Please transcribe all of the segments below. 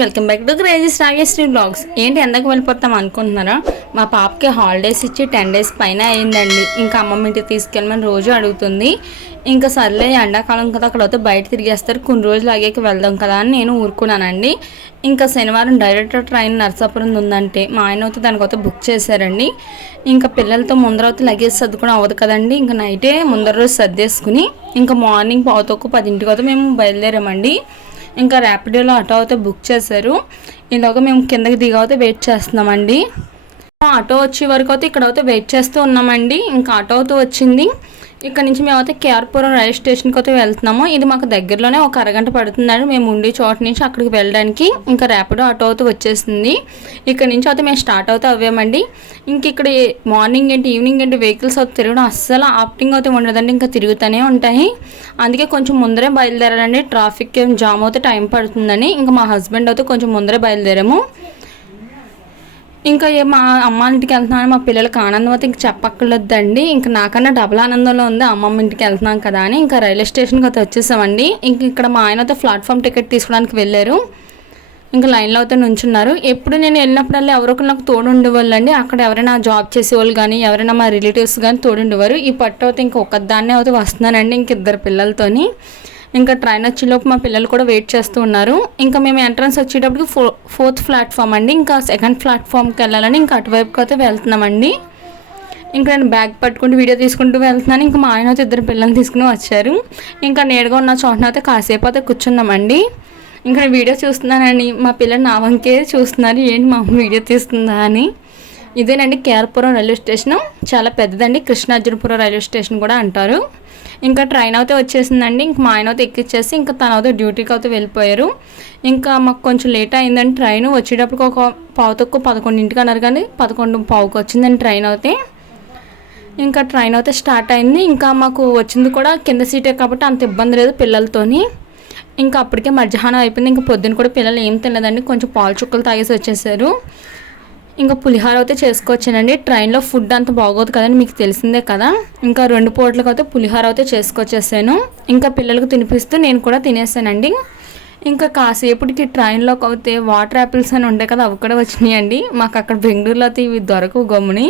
Welcome back to crazy's Rageshri vlogs ఏంటి ఎందుకు వెళ్ళిపోతాం అనుకుంటున్నారా? మా పాపకి హాలిడేస్ ఇచ్చి టెన్ డేస్ పైన అయిందండి. ఇంకా అమ్మమ్మ ఇంటికి తీసుకెళ్ళమని రోజు అడుగుతుంది. ఇంకా సర్లే ఎండాకాలం కదా అక్కడ అయితే బయట తిరిగేస్తారు. కొన్ని రోజులు ఆగాక వెళ్దాం కదా అని నేను ఊరుకున్నానండి. ఇంకా శనివారం డైరెక్ట్ ట్రైన్ నర్సాపురం ఉందంటే మా ఆయన అయితే దానికైతే బుక్ చేశారండి. ఇంకా పిల్లలతో ముందర అయితే లగేజ్ సర్దుకోవడం అవ్వదు కదండి. ఇంకా నైటే ముందర రోజు సర్దేసుకుని ఇంకా మార్నింగ్ పావుతొక్కు పదింటికి అయితే మేము బయలుదేరామండి. ఇంకా ర్యాపిడోలో ఆటో అయితే బుక్ చేశారు. ఇలాగ మేము కిందకి దిగవుతే వెయిట్ చేస్తున్నామండి. ఆటో వచ్చే వరకు అయితే ఇక్కడ అయితే వెయిట్ చేస్తూ ఉన్నామండి. ఇంకా ఆటో అయితే వచ్చింది. ఇక్కడ నుంచి మేమైతే కేఆర్పురం రైల్వే స్టేషన్కి అయితే వెళ్తున్నాము. ఇది మాకు దగ్గరలోనే ఒక అరగంట పడుతుందండి. మేము ఉండే చోట నుంచి అక్కడికి వెళ్ళడానికి ఇంకా ర్యాపిడో ఆటో అయితే వచ్చేసింది. ఇక్కడ నుంచి అయితే మేము స్టార్ట్ అవుతూ అవ్వామండి. ఇంక ఇక్కడ మార్నింగ్ ఏంటి ఈవినింగ్ ఏంటి వెహికల్స్ అయితే తిరగడం అస్సలు ఆప్టింగ్ అయితే ఉండదండి. ఇంకా తిరుగుతూనే ఉంటాయి. అందుకే కొంచెం ముందరే బయలుదేరాలండి. ట్రాఫిక్ జామ్ అయితే టైం పడుతుందని. ఇంకా మా హస్బెండ్ అయితే కొంచెం ముందరే బయలుదేరాము. ఇంకా ఏ మా అమ్మ ఇంటికి వెళ్తున్నాను మా పిల్లలకి ఆనందం అయితే ఇంక చెప్పక్కర్లేదండి. ఇంకా నాకన్నా డబుల్ ఆనందంలో ఉంది. అమ్మమ్మ ఇంటికి వెళ్తున్నాం కదా అని ఇంకా రైల్వే స్టేషన్కి అయితే వచ్చేసామండి. ఇంక ఇక్కడ మా ఆయన అయితే ప్లాట్ఫామ్ టికెట్ తీసుకోవడానికి వెళ్ళారు. ఇంకా లైన్లో అయితే నుంచున్నారు. ఎప్పుడు నేను వెళ్ళినప్పుడల్లా ఎవరో ఒకరు నాకు తోడు ఉండేవాళ్ళండి. అక్కడ ఎవరైనా జాబ్ చేసేవాళ్ళు కానీ ఎవరైనా మా రిలేటివ్స్ కానీ తోడు ఉండేవారు. ఈ పట్టు అయితే ఇంకా ఒక్కదాన్నే అయితే వస్తున్నానండి ఇంక ఇద్దరు పిల్లలతోని. ఇంకా ట్రైన్ వచ్చేలోపు మా పిల్లలు కూడా వెయిట్ చేస్తూ ఉన్నారు. ఇంకా మేము ఎంట్రన్స్ వచ్చేటప్పటికి ఫో ఫోర్త్ ప్లాట్ఫామ్ అండి. ఇంకా సెకండ్ ప్లాట్ఫామ్కి వెళ్ళాలని ఇంకా అటువైపుకి అయితే వెళ్తున్నామండి. ఇంకా నేను బ్యాగ్ పట్టుకుంటూ వీడియో తీసుకుంటూ వెళ్తున్నాను. ఇంకా మా ఆయన అయితే ఇద్దరు పిల్లల్ని తీసుకుని వచ్చారు. ఇంకా నేడుగా ఉన్న చోటన అయితే కాసేపు అయితే కూర్చున్నామండి. ఇంకా నేను వీడియో చూస్తున్నానని మా పిల్లలు నా వంకే చూస్తున్నారు. ఏంటి మా వీడియో తీస్తుందా అని. ఇదేనండి కేఆర్పురం రైల్వే స్టేషన్. చాలా పెద్దదండి. కృష్ణార్జునపురం రైల్వే స్టేషన్ కూడా అంటారు. ఇంకా ట్రైన్ అయితే వచ్చేసిందండి. ఇంక మా ఆయన అయితే ఎక్కిచ్చేసి ఇంకా తన అయితే డ్యూటీకి అయితే వెళ్ళిపోయారు. ఇంకా మాకు కొంచెం లేట్ అయిందండి ట్రైన్. వచ్చేటప్పటికి ఒక పావు తక్కువ పదకొండింటికి అన్నారు కానీ పదకొండు పావుకి వచ్చిందండి ట్రైన్ అయితే. ఇంకా ట్రైన్ అయితే స్టార్ట్ అయింది. ఇంకా మాకు వచ్చింది కూడా కింద సీటే కాబట్టి అంత ఇబ్బంది లేదు పిల్లలతోని. ఇంకా అప్పటికే మధ్యాహ్నం అయిపోయింది. ఇంకా పొద్దున్న కూడా పిల్లలు ఏం తినలేదండి. కొంచెం పాలు చుక్కలు తాగేసి వచ్చేసారు. ఇంకా పులిహోర అయితే చేసుకోవచ్చానండి. ట్రైన్లో ఫుడ్ అంత బాగోదు కదండి మీకు తెలిసిందే కదా. ఇంకా రెండు పూటలకు అయితే పులిహోర అయితే చేసుకొచ్చేసాను. ఇంకా పిల్లలకు తినిపిస్తూ నేను కూడా తినేసానండి. ఇంకా కాసేపటికి ట్రైన్లోకి అయితే వాటర్ యాపిల్స్ అని ఉంటాయి కదా అవి కూడా వచ్చినాయండి. మాకు అక్కడ బెంగళూరులో అయితే ఇవి దొరకవు గమ్ముని.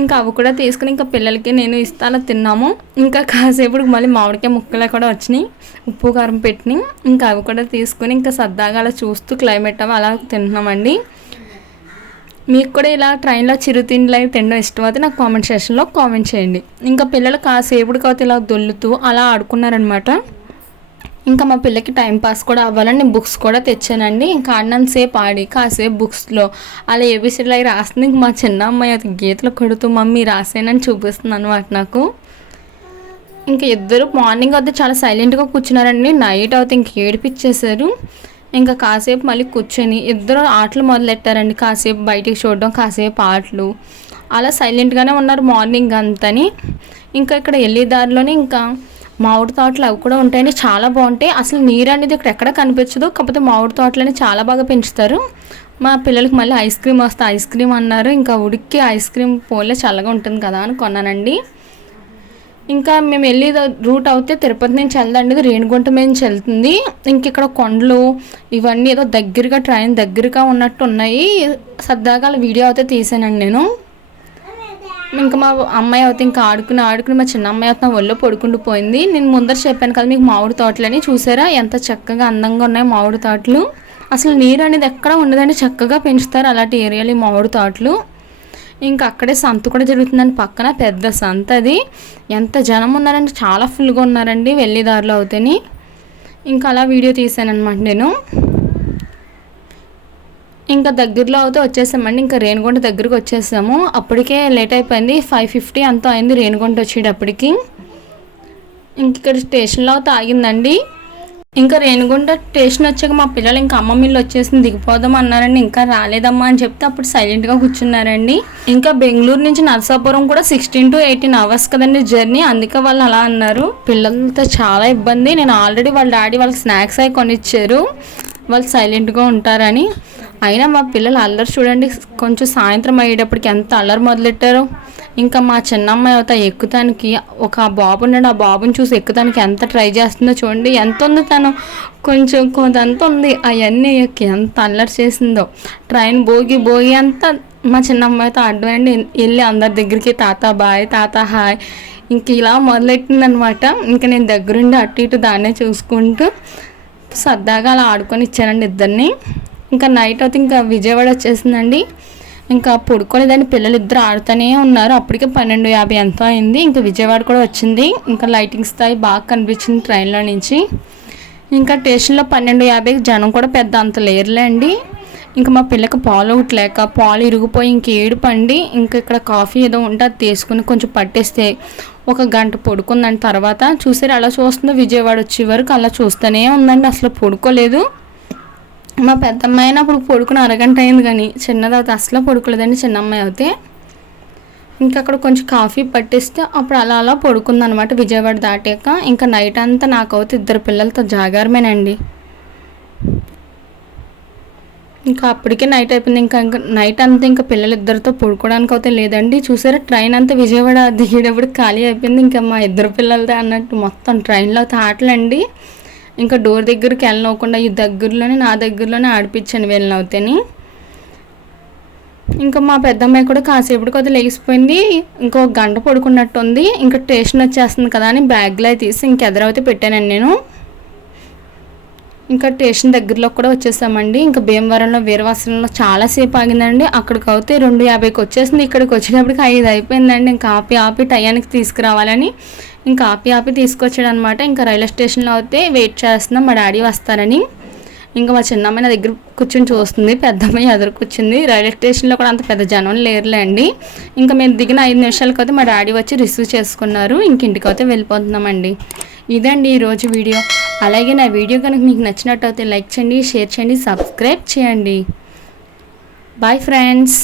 ఇంకా అవి కూడా తీసుకుని ఇంకా పిల్లలకి నేను ఇస్తాను తిన్నాము. ఇంకా కాసేపటికి మళ్ళీ మామిడికాయ ముక్కలు కూడా వచ్చినాయి. ఉప్పు కారం పెట్టినాయి. ఇంకా అవి కూడా తీసుకుని ఇంకా సరదాగా అలా చూస్తూ క్లైమేట్ అవి అలా తింటున్నామండి మీకు కూడా ఇలా ట్రైన్లో చిరుతిండ్లు అవి తినడం ఇష్టమైతే నాకు కామెంట్ సెక్షన్లో కామెంట్ చేయండి. ఇంకా పిల్లలు కాసేపుడికి అయితే ఇలా దొల్లుతూ అలా ఆడుకున్నారనమాట ఇంకా మా పిల్లకి టైం పాస్ కూడా అవ్వాలని నేను బుక్స్ కూడా తెచ్చానండి. ఇంకా ఆడినంతసేపు ఆడి కాసేపు బుక్స్లో అలా ఏబిసిడ్లు అవి రాస్తుంది. ఇంక మా చిన్న అమ్మాయి అది గీతలు కొడుతూ మమ్మీ రాసానని చూపిస్తుంది అనమాట నాకు. ఇంకా ఇద్దరు మార్నింగ్ అయితే చాలా సైలెంట్గా కూర్చున్నారండి. నైట్ అయితే ఇంక ఏడిపించేశారు. ఇంకా కాసేపు మళ్ళీ కూర్చొని ఇద్దరు ఆటలు మొదలెట్టారండి. కాసేపు బయటికి చూడడం కాసేపు ఆటలు. అలా సైలెంట్గానే ఉన్నారు మార్నింగ్ అంతని. ఇంకా ఇక్కడ వెళ్ళే దారిలోనే ఇంకా మామిడి తోటలు అవి కూడా ఉంటాయండి. చాలా బాగుంటాయి. అసలు నీరు అనేది ఇక్కడ ఎక్కడ కనిపించదు. కాకపోతే మామిడి తోటలని చాలా బాగా పెంచుతారు. మా పిల్లలకి మళ్ళీ ఐస్ క్రీమ్ వస్తే ఐస్ క్రీమ్ అన్నారు. ఇంకా ఉడికి ఐస్ క్రీమ్ పోలే చల్లగా ఉంటుంది కదా అని కొన్నానండి. ఇంకా మేము వెళ్ళి రూట్ అయితే తిరుపతి నుంచి వెళ్దండి రేణిగుంట నుంచి వెళ్తుంది. ఇంక ఇక్కడ కొండలు ఇవన్నీ ఏదో దగ్గరగా ట్రైన్ దగ్గరగా ఉన్నట్టు ఉన్నాయి సరదాగా వీడియో అయితే తీసానండి నేను. ఇంకా మా అమ్మాయి అయితే ఇంకా ఆడుకుని ఆడుకుని మా చిన్న అమ్మాయి అయితే నా ఒళ్ళో పడుకుంటూ పోయింది. నేను ముందర చెప్పాను కదా మీకు మామిడి తోటలని చూసారా? ఎంత చక్కగా అందంగా ఉన్నాయి మామిడి తోటలు. అసలు నీరు అనేది ఎక్కడ ఉండదండి చక్కగా పెంచుతారు అలాంటి ఏరియాలో మామిడి తోటలు. ఇంకా అక్కడే సంత కూడా జరుగుతుందండి. పక్కన పెద్ద సంత అది. ఎంత జనం ఉన్నారంటే చాలా ఫుల్గా ఉన్నారండి వెళ్ళేదారులు దారిలో ఇంకా అలా వీడియో తీసాను అనమాట నేను. ఇంకా దగ్గరలో అయితే వచ్చేసామండి. ఇంకా రేణిగుంట దగ్గరికి వచ్చేసాము. అప్పటికే లేట్ అయిపోయింది. ఫైవ్ ఫిఫ్టీ అంతా అయింది రేణిగుంట వచ్చేటప్పటికి. ఇంక ఇక్కడ స్టేషన్లో అయితే ఆగిందండి. ఇంకా రేణిగుంట స్టేషన్ వచ్చాక మా పిల్లలు ఇంకా అమ్మ మిల్లు వచ్చేసింది దిగిపోదాం అన్నారండి. ఇంకా రాలేదమ్మా అని చెప్తే అప్పుడు సైలెంట్గా కూర్చున్నారండి. ఇంకా బెంగళూరు నుంచి నరసాపురం కూడా సిక్స్టీన్ టు ఎయిటీన్ అవర్స్ కదండి జర్నీ అందుకే వాళ్ళు అలా అన్నారు. పిల్లలతో చాలా ఇబ్బంది. నేను ఆల్రెడీ వాళ్ళ డాడీ వాళ్ళకి స్నాక్స్ అయి కొనిచ్చారు. వాళ్ళు సైలెంట్గా ఉంటారని. అయినా మా పిల్లలు అల్లరి చూడండి కొంచెం సాయంత్రం అయ్యేటప్పటికి ఎంత అల్లరి మొదలెట్టారు. ఇంకా మా చిన్నమ్మాయి అవుతా ఎక్కుతానికి ఒక బాబు ఉన్నాడు ఆ బాబుని చూసి ఎక్కుతానికి ఎంత ట్రై చేస్తుందో చూడండి. ఎంత ఉంది తను? కొంచెం కొంత ఉంది. అవన్నీ ఎక్కి ఎంత అల్లరి చేసిందో. ట్రైన్ భోగి భోగి అంతా మా చిన్నమ్మాయితో అడ్డండి వెళ్ళి అందరి దగ్గరికి తాత బాయ్ తాత హాయ్. ఇంక ఇలా మొదలెట్టిందనమాట. ఇంకా నేను దగ్గరుండి అటు ఇటు దాన్నే చూసుకుంటూ సరదాగా అలా ఆడుకొని ఇచ్చానండి ఇద్దరిని. ఇంకా నైట్ అయితే ఇంకా విజయవాడ వచ్చేసిందండి. ఇంకా పడుకోలేదని పిల్లలు ఇద్దరు ఆడుతూనే ఉన్నారు. అప్పటికే పన్నెండు యాభై ఎంతో అయింది. ఇంకా విజయవాడ కూడా వచ్చింది. ఇంకా లైటింగ్ స్థాయి బాగా కనిపించింది ట్రైన్లో నుంచి. ఇంకా స్టేషన్లో పన్నెండు యాభైకి జనం కూడా పెద్ద అంత లేరులే అండి ఇంకా మా పిల్లకి పాలు అవ్వట్లేక లేక పాలు ఇరిగిపోయి ఇంక ఏడుపండి ఇంకా ఇక్కడ కాఫీ ఏదో ఉంటే అది తీసుకుని కొంచెం పట్టేస్తే ఒక గంట పడుకుందండి తర్వాత చూసారు అలా చూస్తుందో విజయవాడ వచ్చే వరకు అలా చూస్తూనే ఉందండి అసలు పడుకోలేదు. మా పెద్దమ్మాయి అప్పుడు పడుకుని అరగంట అయింది కానీ చిన్నది అయితే అసలు పడుకోలేదండి చిన్న అమ్మాయి అయితే. ఇంకా అక్కడ కొంచెం కాఫీ పట్టిస్తే అప్పుడు అలా అలా పడుకుందనమాట విజయవాడ దాటాక. ఇంకా నైట్ అంతా నాకు అయితే ఇద్దరు పిల్లలతో జాగారమేనండి. ఇంకా అప్పటికే నైట్ అయిపోయింది. ఇంకా ఇంకా నైట్ అంతా ఇంకా పిల్లలు ఇద్దరితో పడుకోవడానికి అయితే లేదండి. చూసారా ట్రైన్ అంతా విజయవాడ దిగేటప్పుడు ఖాళీ అయిపోయింది. ఇంకా మా ఇద్దరు పిల్లలతో అన్నట్టు మొత్తం ట్రైన్లో అయితే ఆటలండి. ఇంకా డోర్ దగ్గరికి వెళ్ళనివ్వకుండా ఈ దగ్గరలోనే నా దగ్గరలోనే ఆడిపించాను వెళ్ళనవుతేని ఇంకా మా పెద్దమ్మాయి కూడా కాసేపటికి అది లేచిపోయింది. ఇంకో గంట పడుకున్నట్టు ఉంది ఇంకా స్టేషన్ వచ్చేస్తుంది కదా అని బ్యాగ్లో తీసి ఇంకెదరైతే పెట్టానండి నేను. ఇంకా స్టేషన్ దగ్గరలో కూడా వచ్చేసామండి. ఇంకా భీమవరంలో వీరవాసంలో చాలాసేపు ఆగిందండి. అక్కడికి అయితే రెండు యాభైకి వచ్చేసింది. ఇక్కడికి వచ్చేటప్పటికి ఐదు అయిపోయిందండి. ఇంకా ఆపి ఆపి టయానికి తీసుకురావాలని ఇంకా ఆపి ఆపి తీసుకొచ్చాడు అనమాట ఇంకా రైల్వే స్టేషన్లో అయితే వెయిట్ చేస్తున్నాం. మా డాడీ వస్తారని. ఇంకా మా చిన్నమ్మాయి నా దగ్గర కూర్చొని చూస్తుంది. పెద్దమ్మాయి ఎదురు కూర్చుంది. రైల్వే స్టేషన్లో కూడా అంత పెద్ద జనం లేరులే అండి ఇంకా మేము దిగిన ఐదు నిమిషాలకి అయితే మా డాడీ వచ్చి రిసీవ్ చేసుకున్నారు. ఇంక ఇంటికి అయితే వెళ్ళిపోతున్నామండి. ఇదండి ఈరోజు వీడియో. అలాగే నా వీడియో కనుక మీకు నచ్చినట్టయితే లైక్ చేయండి షేర్ చేయండి సబ్స్క్రైబ్ చేయండి. Bye friends